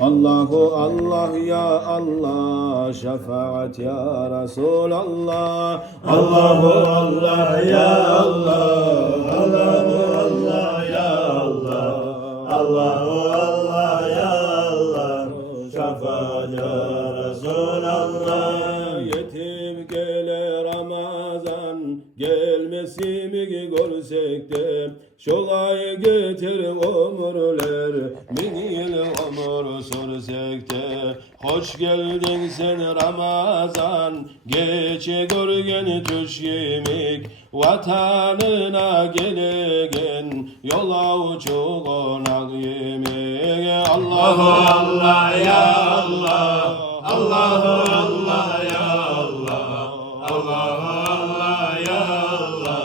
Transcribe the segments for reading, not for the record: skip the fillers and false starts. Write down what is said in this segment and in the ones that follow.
Allahu Allah ya Allah, şefaat ya Resulallah. Allahu Allah ya Allah, Allahu Allah ya Allah, Allahu Allah ya Allah, şefaat ya Resulallah. Yetim gele Ramazan, gelmesimi görsek de şolay getir ömürler, bin yıl ömür sürsek de. Hoş geldin sen Ramazan, geçe görgen tuş yemek, vatanına gelegen yola uçu konak yemek. Allahu Allah ya Allah, Allahu Allah ya Allah, Allahu Allah ya Allah,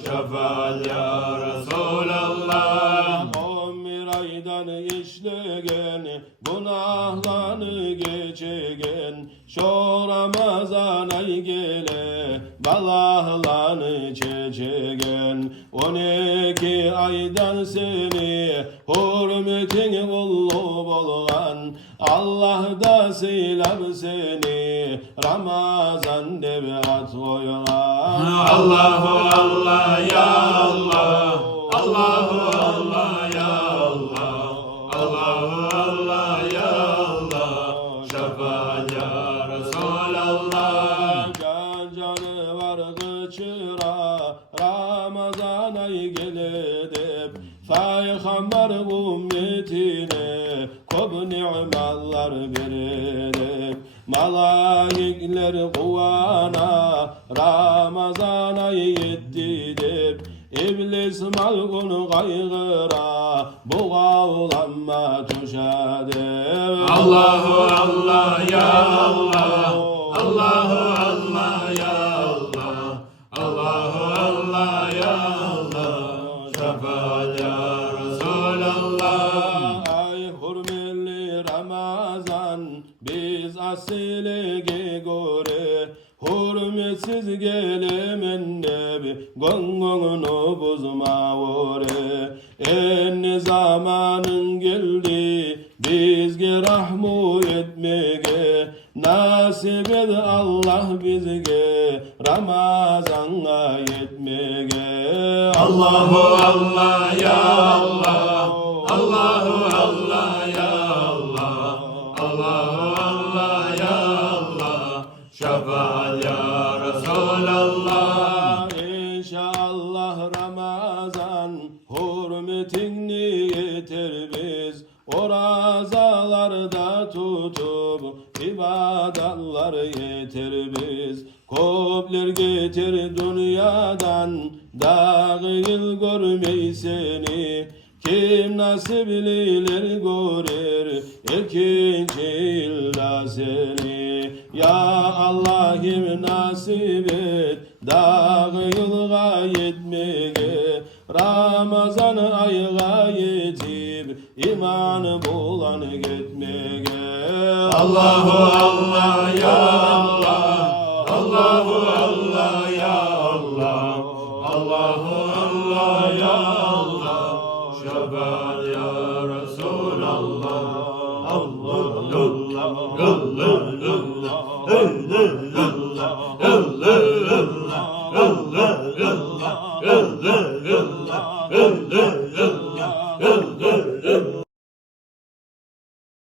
şefaat ya Resulallah. 11 aydan işlegen, günahlarını geçegen, şu Ramazan ay gele, balahlarını çeçegen. 12 aydan seni hürmetin kullu bolgan, Allah da siler seni Ramazan devat koygan. Allahu Allah ya Allah, Allahu Allah ya Allah, Allahu Allah ya Allah, şefaat ya Resulallah. Can canı var gıçıra, Ramazan ay geledip, Peygamber ümmetine kop ni'mallar veredip. Malaikler kuvana, Ramazan ay yetti dip, İblis malgun kaygıra, bu kavlanma tuşadır. Allahu Allah ya Allah, Allahu Allah ya Allah, Allahu Allah ya Allah, şefaat ya Resulallah. Ay hürmetli Ramazan, biz asilige göre hürmetsiz gelemenneb, gongongunu bozma vore. En zamanın geldi bizge rahmu etmege, nasip et Allah bizge Ramazan'a yetmege. Allahu Allah ya Allah, Allahu Allah ya Allah, Allahu Allah ya Allah, şefaat ya Resulallah. İnşallah Ramazan hürmetini yeter biz, o razalarda tutup ibadatlar yeter biz. Kopler getir dünyadan, dağıl görmey seni, kim nasibliler görer ikinci yılda seni. Ya Allah'ım nasip et dağılga yetmege, Ramazan ayga yetip iman bulan gitmege. Allahu Allah ya Allah, Allahu Allah ya Allah, Allahu Allah ya Allah, şefaat ya Resulallah. Allah Allah Allah.